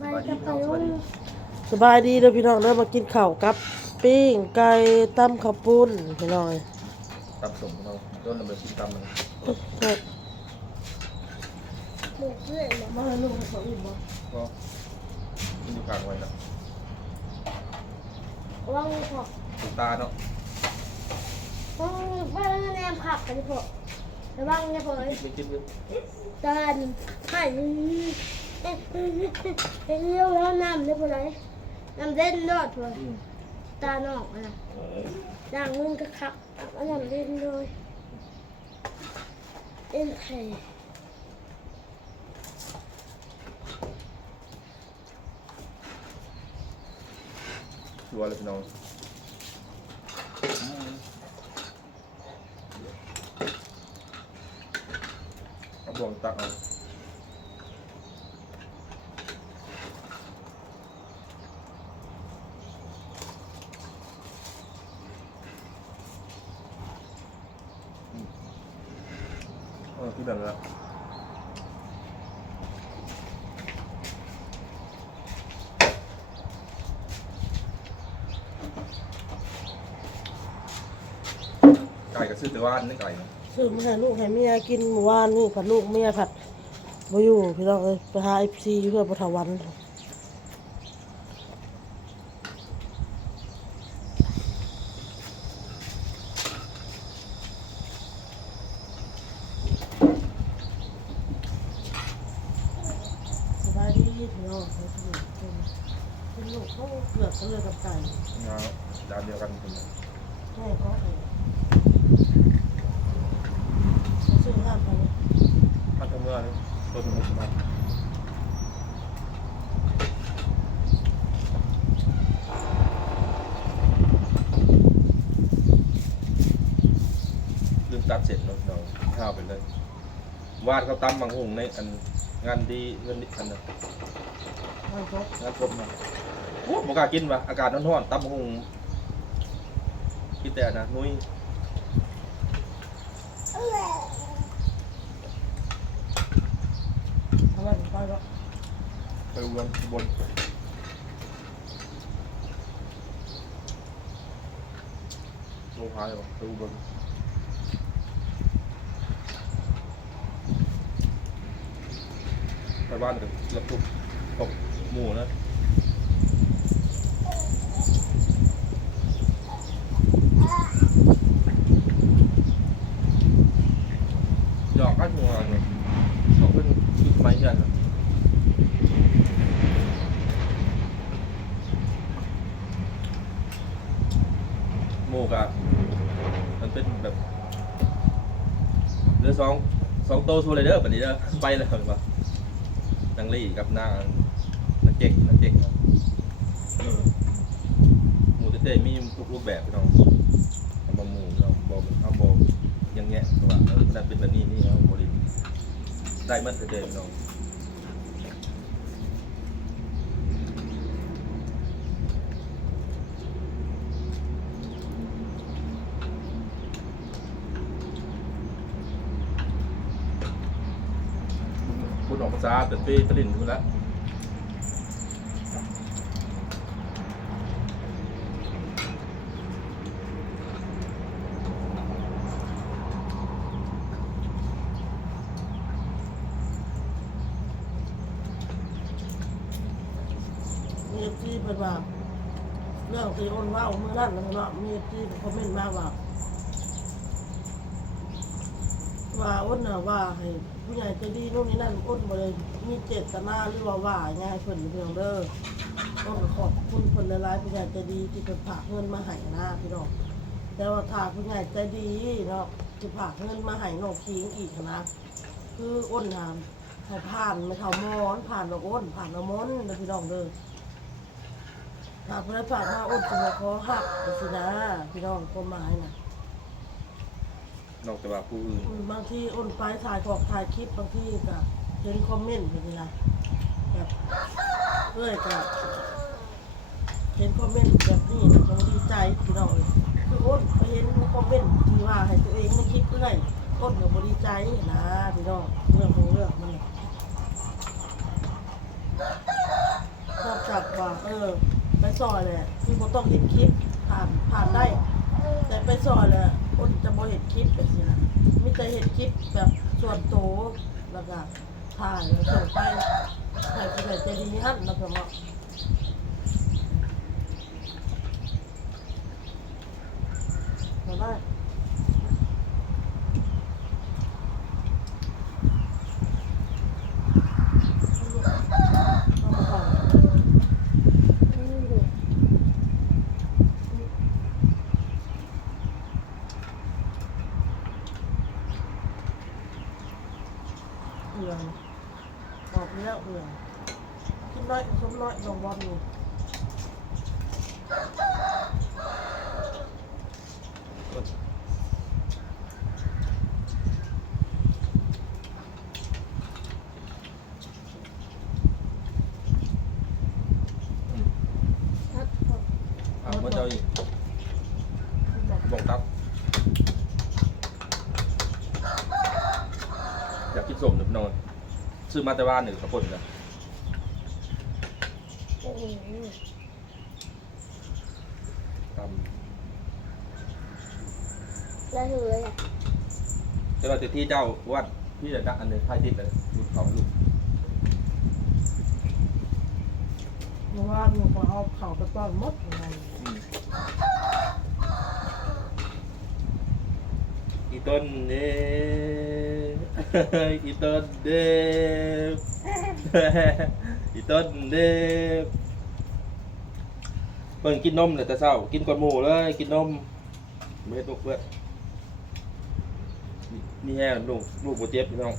ไปกับไปลุงสบายดีเด้อพี่น้องเด้อมากินข้าวกับปิ้งไก่ตำข้าวปุ้นพี่น้องเอ้ยตำส่งเราต้นเราไปชิมตำมันครับหมูเพื่อนเนี่ยมาให้ลูกให้เขาอิ่มบ่ก็กินอยู่กลางไว้นะว่างพอถูกตาเนาะว่างว่างแนมผักกันพอแต่ว่างเนี่ยพอไม่คิดเลยจานให้เอ๊ะ เอ๊ะเลี้ยวแล้วน้ำได้พอไหนน้ำเด่นรอดพอตาหนอกอะด่างมึงก็ขับเอาน้ำเด่นเลยเด่นไข่ชัวร์เลยพี่น้องเอาบ่วงตักเอา ที่แบบนั้ไก่ก็ซื้อแต่ว่าอันนี่ไก่เนาะซื้อมาให้ลูกให้เมียกินเมื่อวานนี่กับลูกเมียผัดบ่อยู่พี่น้องเอ้ยไปหาไอพีซเพื่อบ่ทาวันสบายดีพี่น้องเอ้ยทุกคนกินลูกเขาเกือบกันเลยกับไก่งาจานเดียวกันคุณแม่เขาให้ซื้อห้ามไปเนี่ยมันทำเมื่อนี่ต้นมุกมันลืมตัดเสร็จแล้วเราข้าวไปเลย วาดเขาตำบางหุงในอันงานดีเงินดีอันนั้นไม่ครบงานครบมาโอ้บอกล้ากินปะอากาศร้อนๆตำบางหุงกินแต่อันนะนุ้ยทำไมถึงไปวะไปวนบนลงพายหรอไปอุบลไป บ้านกับรับทุกตกหมูนะหยอกกันหัวเนี่ยหยอกกันคิดไม่ใช่เหรอหมูกอะมันเป็นแบบเหลือสองสองโตซูเลยเด้อแบบนี้เด้อไปแล้วหรือเปล่ จังลี่กับนางนางเก่งนางเก่งครับหมูเต้ๆมีทุกรูปแบบพี่น้องเอามาหมูเราบอกเอาบอกยังแงะว่าเออมันเป็นแบบนี้นี่เอาบริได้มันเต้ๆพี่น้อง คุณออกภาษา แต่เป้ตะลินคุณละมีที่เป็นว่าเรื่องที่อ้นว่าเมื่อนั้นนะเนาะมีที่คอมเมนต์มาว่าว่าอ้นน่ะว่าให้ ผู้ใหญ่ใจะดีนู่นนี่นั่นอ้นบ่เลยมีเจตนาหรือว่าว่าง่ายเพิ่นเพียงเด้ออ้นก็ขอบคุณเพิ่นหลายๆผู้ใหญ่ใจดีที่เพิ่นฝากเงินมาให้นะพี่น้องแต่ว่าถ้าผู้ใหญ่ใจดีเนาะที่ฝากเงินมาให้น้องคิงอีกนะคืออ้นน่ะให้ผ่านไม่เท่ามอนผ่านดอกอ้นผ่านดอกมอนเด้อพี่น้องเด้อถ้าเพื่อนฝากมาอดจะขอหักสินะพี่น้องความหมายนะ นอกจากว่าผู้อื่นอืมบางทีอนไปถ่ายของถ่ายคลิปบางทีก็เห็นคอมเมนต์แบบนี้นะแบบเอ้ยก็เห็นคอมเมนต์แบบนี้นะก็ดีใจพี่น้องเลยคืออ้นไปเห็นคอมเมนต์ที่ว่าให้ตัวเองในคลิปเอ้ยอ้นก็บบดีใจนะพี่น้องเรื่องของเรื่องมันน่ะซอยเลยคือบ่ต้องเห็นคลิปผ่านผ่านได้ แต่ไปซอยเลย จะบ่เห็นคลิปแบบนี้นะมีแต่เห็นคลิปแบบส่วนโตวแล้วก็ถ่ายแล้วส่งไปถ่ายไปเลยใจดีฮั่นแล้วก็มาได้เอามาก่อนเผื่อบอกแล้วเผื่อกินน้อยสมน้อยลองบอลอยู่ อืม ครับผม เอาเมื่อเจ้าอีกบอกตับ อยากกินสมหนึ่งนอนซื้อมาแต่บ้านหนึ่งกระปุกนะโอ้โหตแล้วถือเลยอะำแต่ว่าแต่ที่เจ้าวัดพี่จะดักอันหนึงไพ่ติดเลยลูกของลูกเพราะว่าหนูก็เอาเข่าไปต้อนมดอะไรอืมอีต้นเด้ อีต้นเด้อีต้นเด้เพิ่งกินนมเลยแต่เช้า กินก่อนหมูเลย กินนมไม่ให้ตกเพื่อนนี่แห้งลูกลูกโบเจ็บพี่น้อง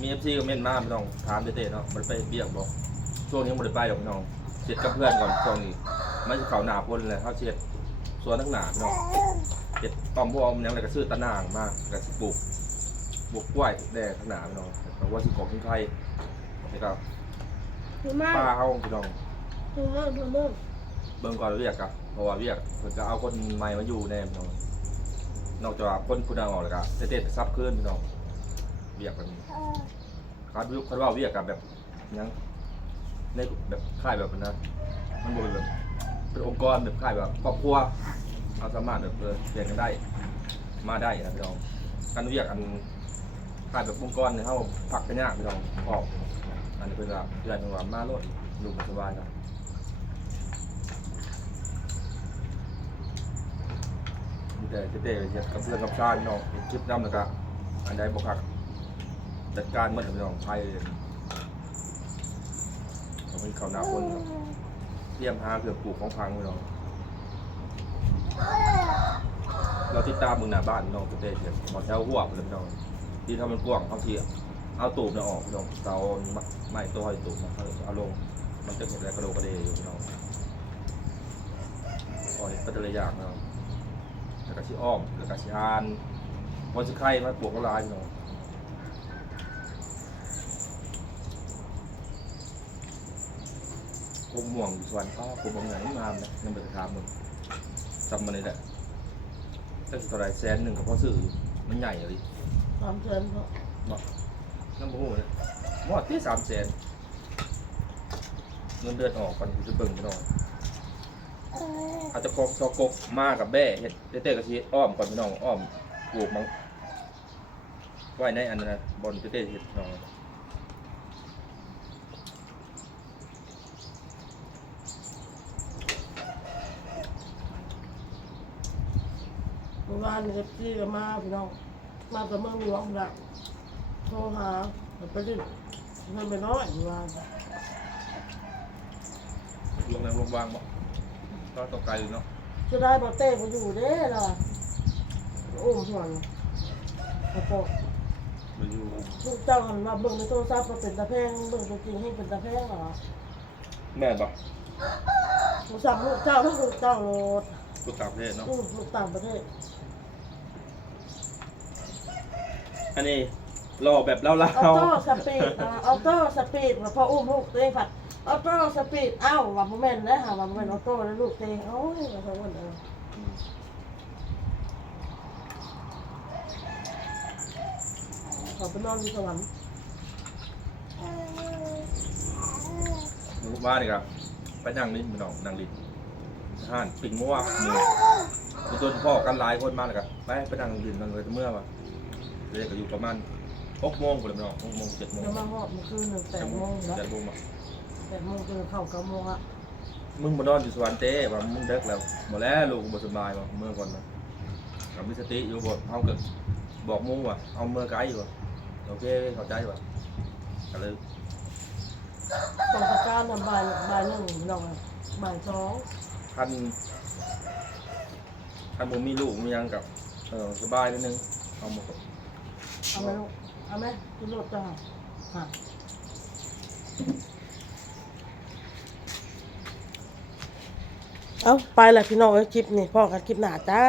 มีเอฟซีก็เม่นมากพี่น้อง ถามเต้ๆเนาะมันไปเบี้ยบอก ช่วงนี้มันไปหรอกพี่น้องเสร็จกับเพื่อนก่อนช่วงนี้มันจะเขาหนาพ้นเลยเขาเช็ดส่วนทั้งหนาพี่น้อง เจ็ดตอมบวมยังอะไรก็ซื้อตะนางมากกับสิปลูกบวกกล้วยแดงข้างหนาพี่น้องแต่ว่าสิของทิ้งไทยนี่ก็ถือมากป้าเขาพี่น้องถือมากถือมากเบิ่งก่อนเรียกกับเพราะว่าเรียกเพิ่นจะเอาคนใหม่มาอยู่แน่พี่น้องนอกจากว่าคนผู้นำออกแล้วก็เต้ๆซับขึ้นพี่น้องเรียกกันเขาดูเขาว่าเวียกกับแบบหยังในแบบค่ายแบบนั้นนะมันบ่เป็นแบบเป็นองค์กรแบบค่ายแบบครอบครัว เอาสามารถแบบเออเรียนกันได้ มาได้นะพี่น้องการเวียกอันค่ายแบบองกรเนี่ยเขาผักกันยากพี่น้องออกอันนี้เป็นว่าเดือนเป็นว่ามาโลดลูกมันสบายนะมีแต่เต้ๆเฮ็ดกับเพื่อนกับชาติพี่น้องเห็นคลิปนำแล้วก็อันใดบ่คักจัดการมื่อถึงของไทยเลยเราเป็นเขาวหน้าคนเตรียมหาเกือบปลูกของพังไว้เรา เราติดตามมึงหน้าบ้านน้องประเทศเนี่ยหมอแถวหัวเลยพี่น้องที่ทำมันกว้างเขาทีเอาตูบเนี่ยออกพี่น้องเสาไม้ตัวหอยตูบมาเอาลงมันจะเห็นอะไรกระโดดกระเดยอยู่พี่น้องอ่อยก็จะเลยยากเนาะแล้วก็ชิอ้อมแล้วก็ชิอานพอชิไข่มาปลูกก็ลายพี่น้องคมม่วงอยู่สวรรค์ก็คมม่วงไหนมาเนี่ยยังไปถามมึงจำมาเลยแหละ ตั้งเท่าไหรแสนหนึ่งกับพ่อซื้ออยู่มันใหญ่เลยสามเซนเพราะบอกน้ำมูเนี่ยหมดที่สามแสนเงินเดือนออกก่อนจะเบิ่งไปหน่อยอาจจะคอกซอกกมากับแบ่เฮ็ดเต้ๆกะทิอ้อมก่อนพี่น้องอ้อมปลูกมังไว้ในอันนั้นนะบอลเต้ๆเฮ็ดน้อง เมื่อวานเอฟซีก็มาพี่น้อง มาจากเมืองหลวงละโทรหาไปดิเงินไปน้อยเมื่อวานลงแรงลงวางบ่ก็ตกไกลอยู่เนาะจะได้บอเต้มาอยู่เด้ล่ะอุ้มส่วนกระโปงมาอยู่ลูกเจ้าหันมาเบิ่งในโทรศัพท์มาเป็นตาแพงเบิ่งตัวจริงให้เป็นตาแพงเหรอแม่นบ่ลูกสาวลูกเจ้าลูกเจ้าโลด กูต่างประเทศเนาะอืมลูกต่างประเทศอันนี้รอแบบเล่าออโต้สปีดอะออโต้สปีดมาพออุ้มลูกตัวเองผัดออโต้สปีดอ้าวว่าโมเมนต์นะฮะว่าโมเมนต์ออโต้แล้วลูกตัวเองโอ้ยมาทั้งวันเลยขอไปนอนที่สวรรค์ๆมึงว่านี่ครับนั่งลิ้นพี่น้องนั่งลิ้น ห่านปิ่งมั่วหมูไปจนพ่อกันหลายคนมาแล้วก็ไปไปนั่งลิ้นนั่งเลยเมื่อวะเด็กก็อยู่ประมาณหกโมงคนละพี่น้องหกโมงเจ็ดโมงแล้วมาหอบเมื่อคืนหนึ่งแปดโมงแล้วเจ็ดโมงมาแปดโมงคือเข้าเก้าโมงอะมึงมานอนอยู่สวรรค์เต้ว่ามึงเด็กแล้วหมดแล้วลูกบ่สบายว่ะเมื่อก่อนนะกับมิสติอยู่บ่เฮาก็บอกมึงว่าเอาเมื่อไกลอยู่ว่ะโอเคเข้าใจว่ะก็เลยตอนประการน่ะบ่ายบ่ายหนึ่งพี่น้องอะบ่ายสอง คันคันผมมีลูกมีหยังกับเออสบายนิดนึงเอามาก่อนเอาไหมลูกเอาไหมกินรถจ้าค่ะเอาไปแหละพี่น้องเอ้ยคลิปนี่พ่อกันคลิปหนาจ้า